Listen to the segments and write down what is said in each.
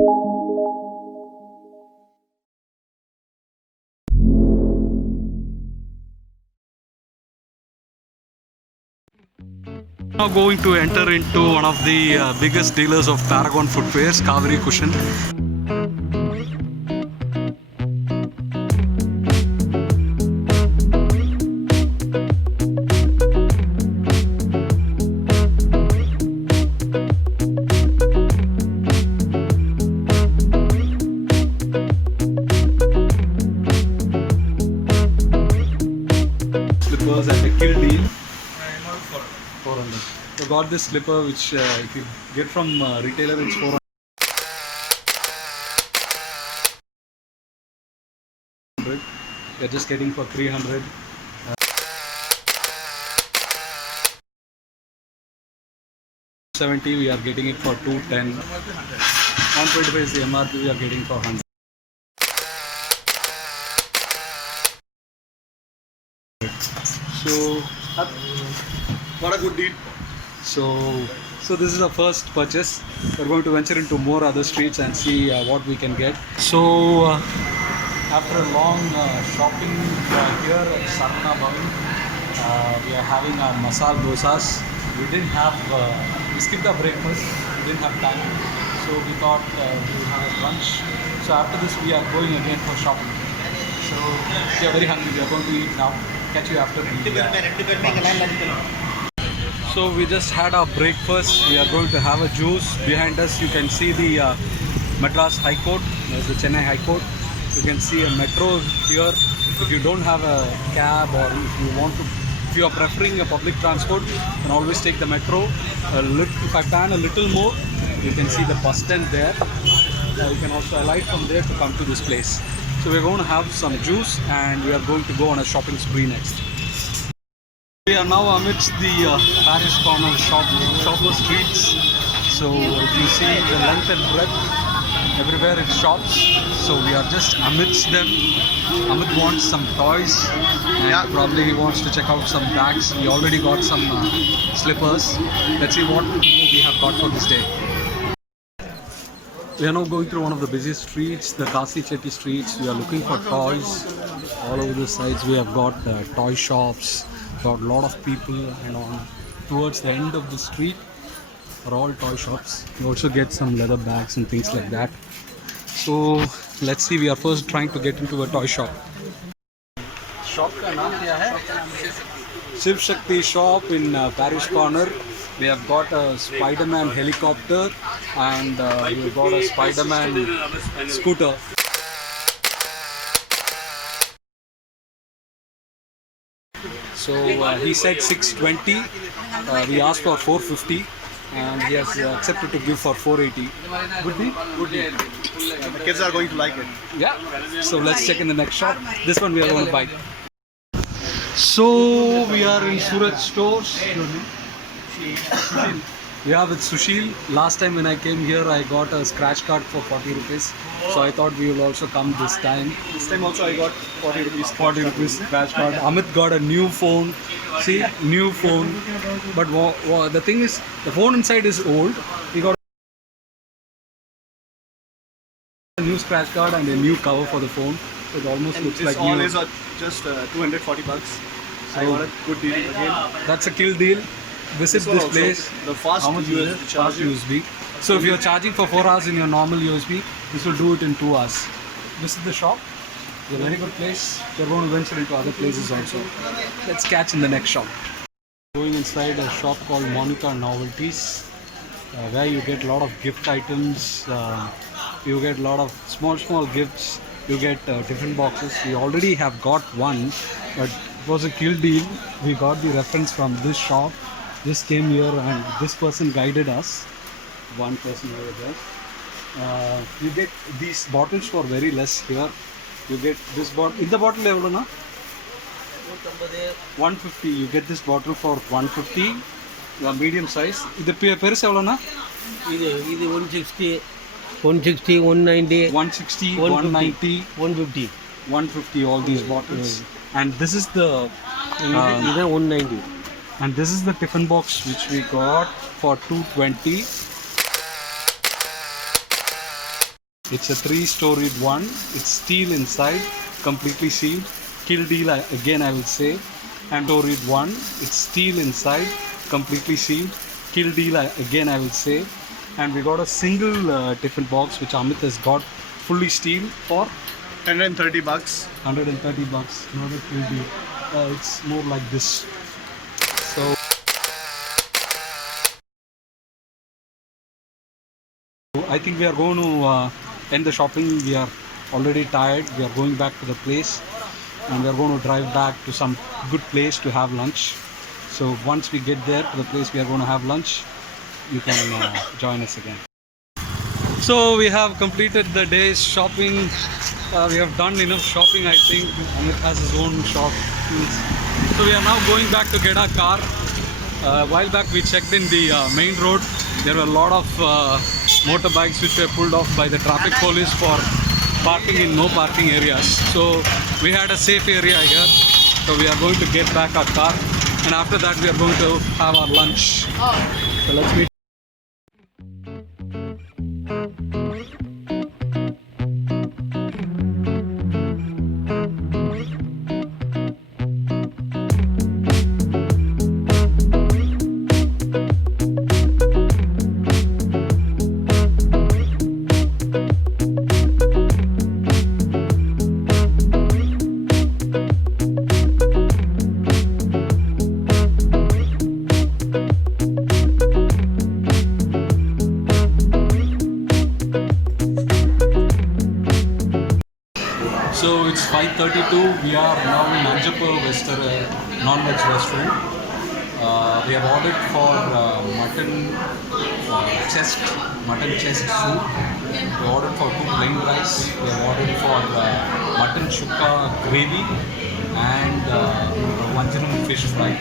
Now going to enter into one of the biggest dealers of Paragon footwears, Kaveri Cushion. Slippers at a kill deal. 400. So got this slipper which if you get from retailer it's 400. You're just getting for 300. 70 we are getting it for 210. 125 is the MRP, we are getting for 100. So what a good deal. So this is our first purchase. We're going to venture into more other streets and see what we can get. So after a long shopping here at Sarvana Bhavan, we are having our masala dosas. We didn't have, we skipped our breakfast, we didn't have time. So we thought we would have a lunch. So after this we are going again for shopping. So we are very hungry, we are going to eat now. Catch you after So we just had our breakfast. We are going to have a juice. Behind us you can see the Madras High Court. There's the Chennai High Court. You can see a metro here. If you don't have a cab or if you are preferring a public transport, you can always take the metro. If I pan a little more, you can see the bus stand there. You can also alight from there to come to this place. So we're going to have some juice and we are going to go on a shopping spree next. We are now amidst the Paris corner shopper streets. So if you see the length and breadth, everywhere it's shops. So we are just amidst them. Amit wants some toys and probably he wants to check out some bags. We already got some slippers. Let's see what more we have got for this day. We are now going through one of the busiest streets, the Kasi Chetty streets. We are looking for toys. All over the sides we have got toy shops, got a lot of people, and on towards the end of the street are all toy shops. You also get some leather bags and things like that. So let's see, we are first trying to get into a toy shop. Shop का नाम क्या है? Shiv Shakti shop in Parish Corner. We have got a Spider-Man helicopter and we've got a Spider-Man scooter. So he said 620. We asked for 450 and he has accepted to give for 480. Good deal? Good deal. The kids are going to like it. Yeah. So let's check in the next shop. This one we are going to buy. So we are in Surat stores. Yeah, with Sushil. Last time when I came here, I got a scratch card for 40 rupees. So I thought we will also come this time. This time also I got 40 rupees. 40 rupees scratch card. Amit got a new phone. See, new phone. But the thing is, the phone inside is old. He got a new scratch card and a new cover for the phone. It almost And looks this like all new. is just 240 bucks. I got a good deal again. That's a kill deal. Visit this place. The fast How much is it? USB Fast USB. So if you're charging for 4 hours in your normal USB, this will do it in 2 hours. Visit the shop. It's a very good place. We're going to venture into other places also. Let's catch in the next shop. Going inside a shop called Monica Novelties, where you get a lot of gift items. You get a lot of small gifts. You get different boxes. We already have got one, but it was a kill deal. We got the reference from this shop. Just came here and this person guided us. One person over there. You get these bottles for very less here. You get this bottle. In the bottle level, na? 150. You get this bottle for 150. The medium size. The peris eவ்வளோ na? இது 160 190 160, 190, 150 150. All these bottles. And this is the. இது 190 And this is the tiffin box which we got for 220. It's a 3-storied one. It's steel inside, completely sealed. Kill deal again, I will say. And storied one. It's steel inside, completely sealed. Kill deal again, I will say. And we got a single tiffin box which Amit has got fully steel for 130 bucks. 130 bucks. Not a kill deal. It's more like this. So I think we are going to end the shopping. We are already tired. We are going back to the place, and we are going to drive back to some good place to have lunch. So once we get there to the place we are going to have lunch, you can join us again. So we have completed the day's shopping. We have done enough shopping, I think. Amit has his own shop. So we are now going back to get our car. A while back we checked in the main road. There were a lot of motorbikes which were pulled off by the traffic police for parking in no parking areas. So we had a safe area here. So we are going to get back our car, and after that we are going to have our lunch. So let's meet. So it's 5:32. We are now in Anjapur Western non-veg restaurant. We have ordered for mutton chest soup. We ordered for 2 plain rice. We have ordered for mutton chukka gravy and vanjaram fish fry.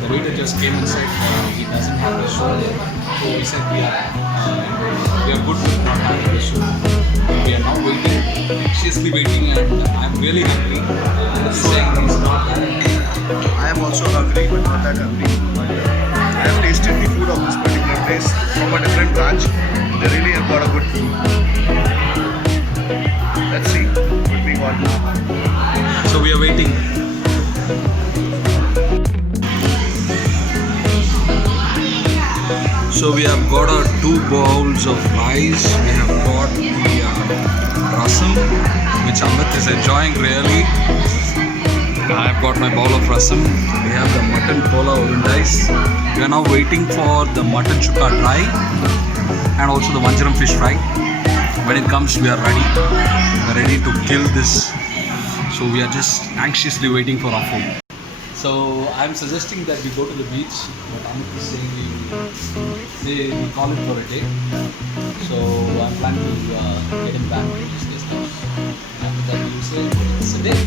The waiter just came and said he doesn't have the soup. So we said we are good with not having the soup. We are now waiting, anxiously waiting, and I'm really hungry. Saying he's not hungry. I am also hungry, but not that hungry. I have tasted the food of this particular place from a different branch. They really have got a good food. Let's see what we got. So we are waiting. So we have got our 2 bowls of rice. We have got the rasam, which Amit is enjoying really. I have got my bowl of rasam. We have the mutton pola urundais. We are now waiting for the mutton chukka dry and also the vanjaram fish fry. When it comes, we are ready. We are ready to kill this. So we are just anxiously waiting for our food. So I'm suggesting that we go to the beach, but Amit is saying we call it for a day. So I'm planning to get him back to his guest house. After that, you say it's a day.